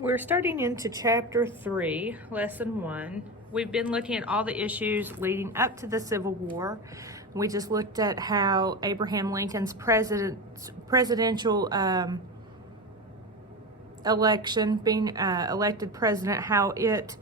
We're starting into Chapter 3, Lesson 1. We've been looking at all the issues leading up to the Civil War. We just looked at how Abraham Lincoln's presidential election, being elected president, how it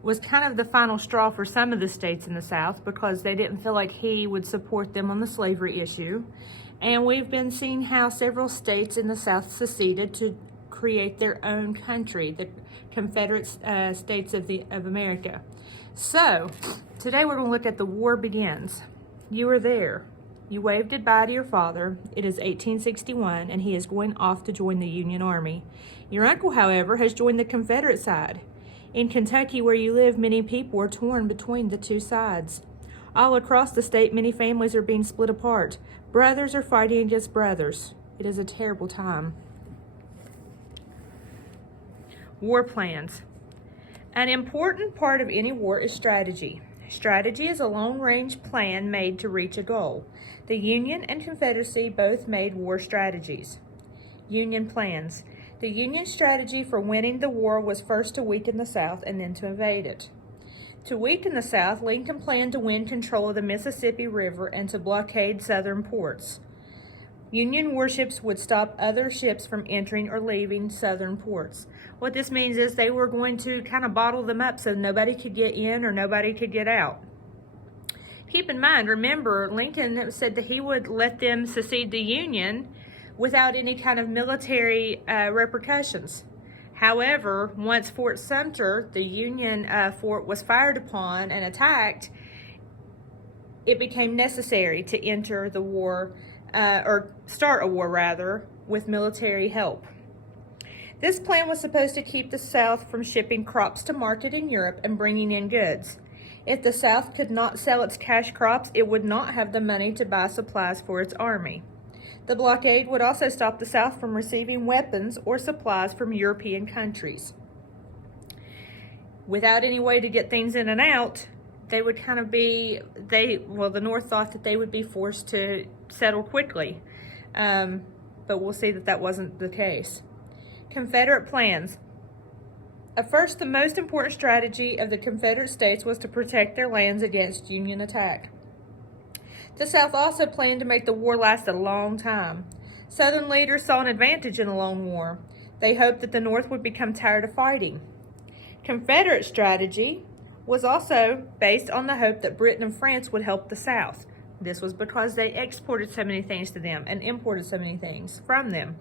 was kind of the final straw for some of the states in the South because they didn't feel like he would support them on the slavery issue. And we've been seeing how several states in the South seceded to create their own country, the Confederate States of America. So today we're going to look at the war begins. You were there. You waved goodbye to your father. It is 1861, and he is going off to join the Union Army. Your uncle, however, has joined the Confederate side. In Kentucky, where you live, many people are torn between the two sides. All across the state, many families are being split apart. Brothers are fighting against brothers. It is a terrible time. War plans. An important part of any war is strategy. Strategy is a long-range plan made to reach a goal. The Union and Confederacy both made war strategies. Union plans. The Union strategy for winning the war was first to weaken the South and then to invade it. To weaken the South, Lincoln planned to win control of the Mississippi River and to blockade southern ports. Union warships would stop other ships from entering or leaving southern ports. What this means is they were going to kind of bottle them up so nobody could get in or nobody could get out. Keep in mind, remember, Lincoln said that he would let them secede the Union without any kind of military repercussions. However, once Fort Sumter, the Union fort, was fired upon and attacked, it became necessary to enter the war, or start a war rather, with military help. This plan was supposed to keep the South from shipping crops to market in Europe and bringing in goods. If the South could not sell its cash crops, it would not have the money to buy supplies for its army. The blockade would also stop the South from receiving weapons or supplies from European countries. Without any way to get things in and out, they would kind of be, the North thought that they would be forced to settle quickly. But we'll see that that wasn't the case. Confederate plans. At first, the most important strategy of the Confederate States was to protect their lands against Union attack. The South also planned to make the war last a long time. Southern leaders saw an advantage in a long war. They hoped that the North would become tired of fighting. Confederate strategy was also based on the hope that Britain and France would help the South. This was because they exported so many things to them and imported so many things from them.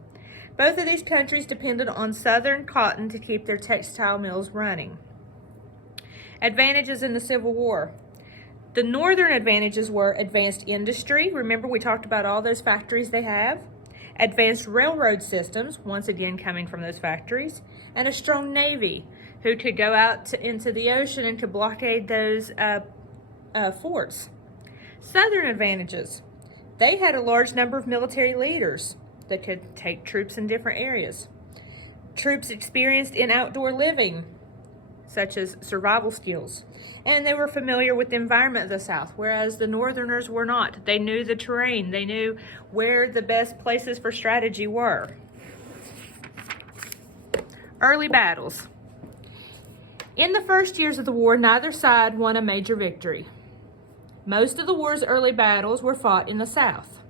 Both of these countries depended on Southern cotton to keep their textile mills running. Advantages in the Civil War. The Northern advantages were advanced industry. Remember, we talked about all those factories they have. Advanced railroad systems, once again coming from those factories. And a strong navy who could go out into the ocean and could blockade those forts. Southern advantages. They had a large number of military leaders that could take troops in different areas. Troops experienced in outdoor living, such as survival skills. And they were familiar with the environment of the South, whereas the Northerners were not. They knew the terrain. They knew where the best places for strategy were. Early battles. In the first years of the war, neither side won a major victory. Most of the war's early battles were fought in the South.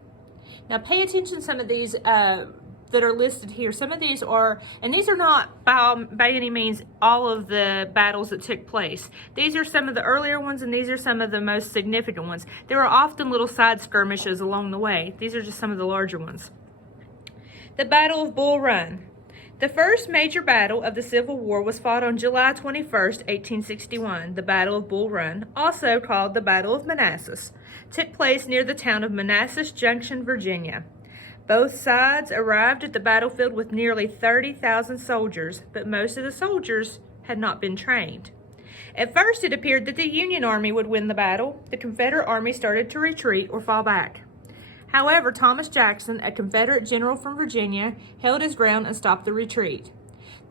Now pay attention to some of these that are listed here. Some of these are, and these are not by any means all of the battles that took place. These are some of the earlier ones, and these are some of the most significant ones. There are often little side skirmishes along the way. These are just some of the larger ones. The Battle of Bull Run. The first major battle of the Civil War was fought on July 21st, 1861. The Battle of Bull Run, also called the Battle of Manassas, took place near the town of Manassas Junction, Virginia. Both sides arrived at the battlefield with nearly 30,000 soldiers, but most of the soldiers had not been trained. At first, it appeared that the Union Army would win the battle. The Confederate Army started to retreat or fall back. However, Thomas Jackson, a Confederate general from Virginia, held his ground and stopped the retreat.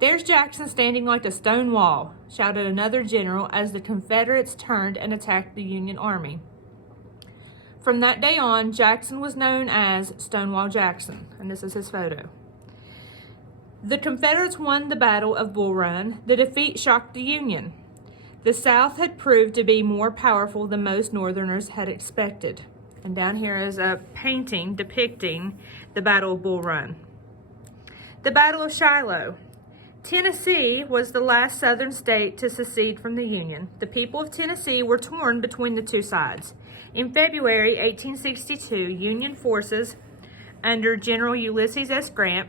"There's Jackson standing like a stone wall," shouted another general as the Confederates turned and attacked the Union Army. From that day on, Jackson was known as Stonewall Jackson, and this is his photo. The Confederates won the Battle of Bull Run. The defeat shocked the Union. The South had proved to be more powerful than most Northerners had expected. And down here is a painting depicting the Battle of Bull Run. The Battle of Shiloh. Tennessee was the last Southern state to secede from the Union. The people of Tennessee were torn between the two sides. In February 1862, Union forces under General Ulysses S. Grant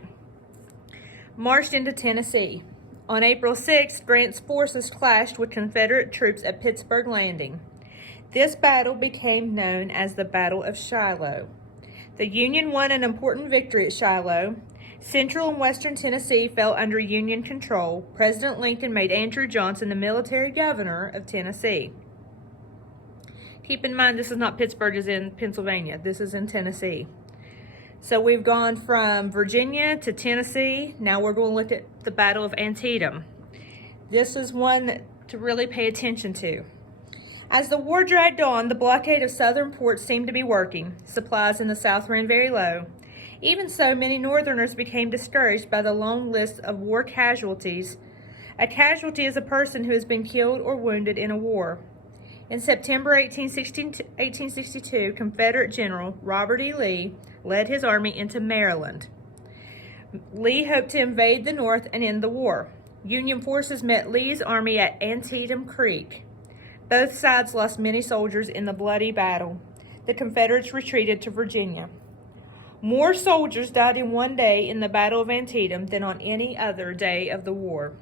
marched into Tennessee. On April 6th, Grant's forces clashed with Confederate troops at Pittsburgh Landing. This battle became known as the Battle of Shiloh. The Union won an important victory at Shiloh. Central and western Tennessee fell under Union control. President Lincoln made Andrew Johnson the military governor of Tennessee. Keep in mind, this is not Pittsburgh, is in Pennsylvania. This is in Tennessee. So we've gone from Virginia to Tennessee. Now we're going to look at the Battle of Antietam. This is one to really pay attention to. As the war dragged on, the blockade of southern ports seemed to be working. Supplies in the South ran very low. Even so, many Northerners became discouraged by the long list of war casualties. A casualty is a person who has been killed or wounded in a war. In September 1862, Confederate General Robert E. Lee led his army into Maryland. Lee hoped to invade the North and end the war. Union forces met Lee's army at Antietam Creek. Both sides lost many soldiers in the bloody battle. The Confederates retreated to Virginia. More soldiers died in one day in the Battle of Antietam than on any other day of the war.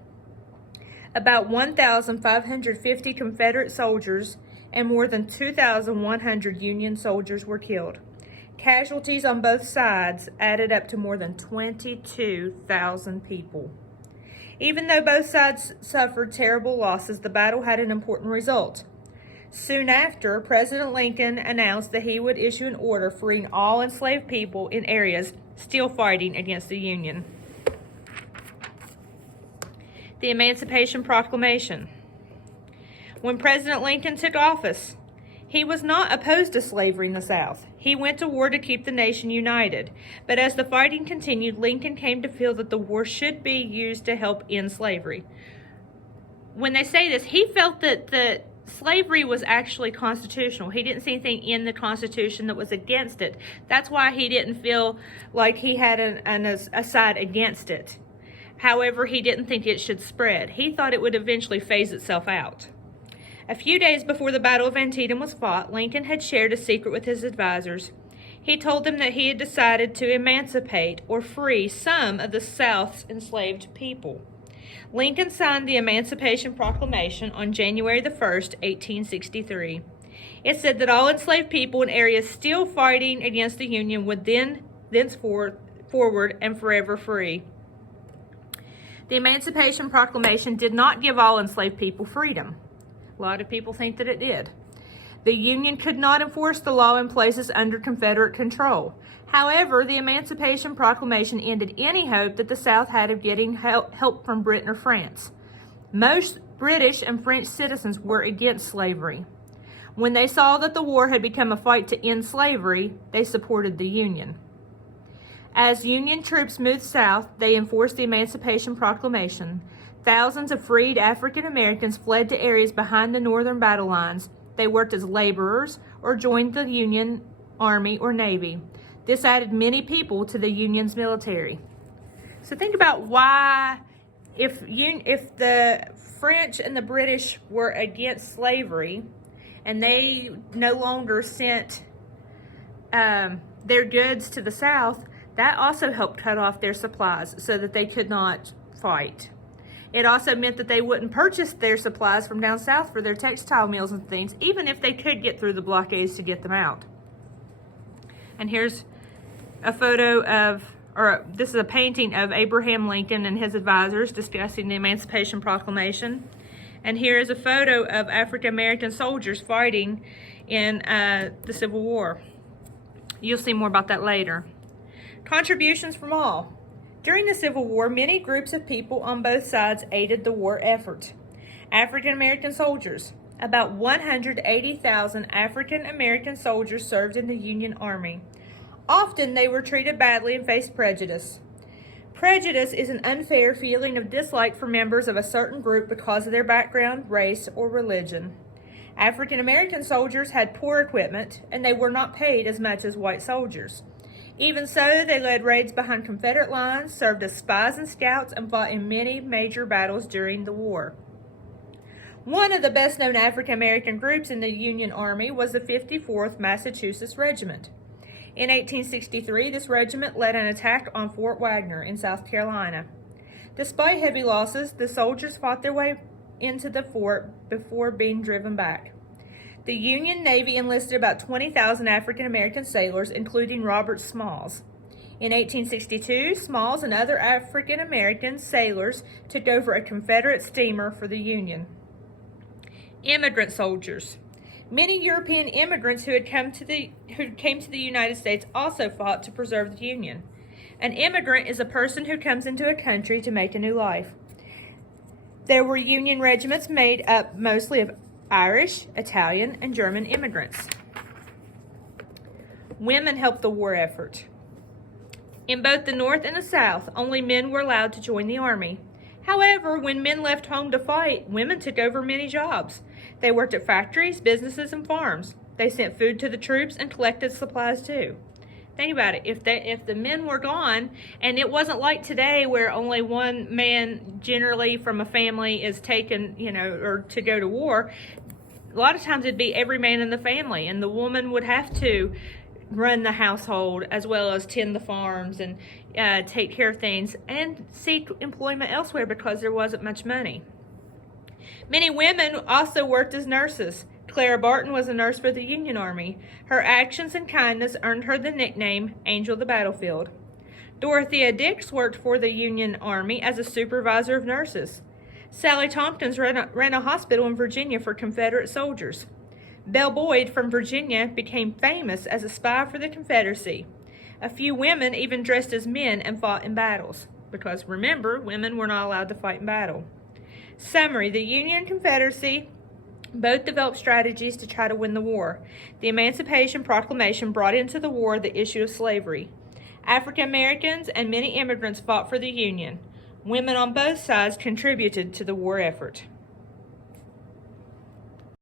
About 1,550 Confederate soldiers and more than 2,100 Union soldiers were killed. Casualties on both sides added up to more than 22,000 people. Even though both sides suffered terrible losses, the battle had an important result. Soon after, President Lincoln announced that he would issue an order freeing all enslaved people in areas still fighting against the Union. The Emancipation Proclamation. When President Lincoln took office, he was not opposed to slavery in the South. He went to war to keep the nation united. But as the fighting continued, Lincoln came to feel that the war should be used to help end slavery. When they say this, he felt that slavery was actually constitutional. He didn't see anything in the Constitution that was against it. That's why he didn't feel like he had a side against it. However, he didn't think it should spread. He thought it would eventually phase itself out. A few days before the Battle of Antietam was fought, Lincoln had shared a secret with his advisors. He told them that he had decided to emancipate or free some of the South's enslaved people. Lincoln signed the Emancipation Proclamation on January the 1st, 1863. It said that all enslaved people in areas still fighting against the Union would thenceforward and forever free. The Emancipation Proclamation did not give all enslaved people freedom. A lot of people think that it did. The Union could not enforce the law in places under Confederate control. However, the Emancipation Proclamation ended any hope that the South had of getting help from Britain or France. Most British and French citizens were against slavery. When they saw that the war had become a fight to end slavery, they supported the Union. As Union troops moved south, they enforced the Emancipation Proclamation. Thousands of freed African Americans fled to areas behind the northern battle lines. They worked as laborers or joined the Union Army or Navy. This added many people to the Union's military. So think about why, if the French and the British were against slavery and they no longer sent their goods to the South, that also helped cut off their supplies so that they could not fight. It also meant that they wouldn't purchase their supplies from down south for their textile mills and things, even if they could get through the blockades to get them out. And here's a photo of, or this is a painting of Abraham Lincoln and his advisors discussing the Emancipation Proclamation. And here is a photo of African American soldiers fighting in the Civil War. You'll see more about that later. Contributions from all. During the Civil War, many groups of people on both sides aided the war effort. African American soldiers. About 180,000 African American soldiers served in the Union Army. Often they were treated badly and faced prejudice. Prejudice is an unfair feeling of dislike for members of a certain group because of their background, race, or religion. African American soldiers had poor equipment, and they were not paid as much as white soldiers. Even so, they led raids behind Confederate lines, served as spies and scouts, and fought in many major battles during the war. One of the best-known African American groups in the Union Army was the 54th Massachusetts Regiment. In 1863, this regiment led an attack on Fort Wagner in South Carolina. Despite heavy losses, the soldiers fought their way into the fort before being driven back. The Union Navy enlisted about 20,000 African American sailors, including Robert Smalls. In 1862, Smalls and other African American sailors took over a Confederate steamer for the Union. Immigrant soldiers. Many European immigrants who came to the United States also fought to preserve the Union. An immigrant is a person who comes into a country to make a new life. There were Union regiments made up mostly of Irish, Italian, and German immigrants. Women helped the war effort. In both the North and the South, only men were allowed to join the Army. However, when men left home to fight, women took over many jobs. They worked at factories, businesses, and farms. They sent food to the troops and collected supplies too. Think about it. If the men were gone, and it wasn't like today where only one man generally from a family is taken, or to go to war, a lot of times it'd be every man in the family, and the woman would have to run the household as well as tend the farms and take care of things and seek employment elsewhere because there wasn't much money. Many women also worked as nurses. Clara Barton was a nurse for the Union Army. Her actions and kindness earned her the nickname Angel of the Battlefield. Dorothea Dix worked for the Union Army as a supervisor of nurses. Sally Tompkins ran a hospital in Virginia for Confederate soldiers. Belle Boyd from Virginia became famous as a spy for the Confederacy. A few women even dressed as men and fought in battles, because remember, women were not allowed to fight in battle. Summary: the Union and Confederacy both developed strategies to try to win the war. The Emancipation Proclamation brought into the war the issue of slavery. African Americans and many immigrants fought for the Union. Women on both sides contributed to the war effort.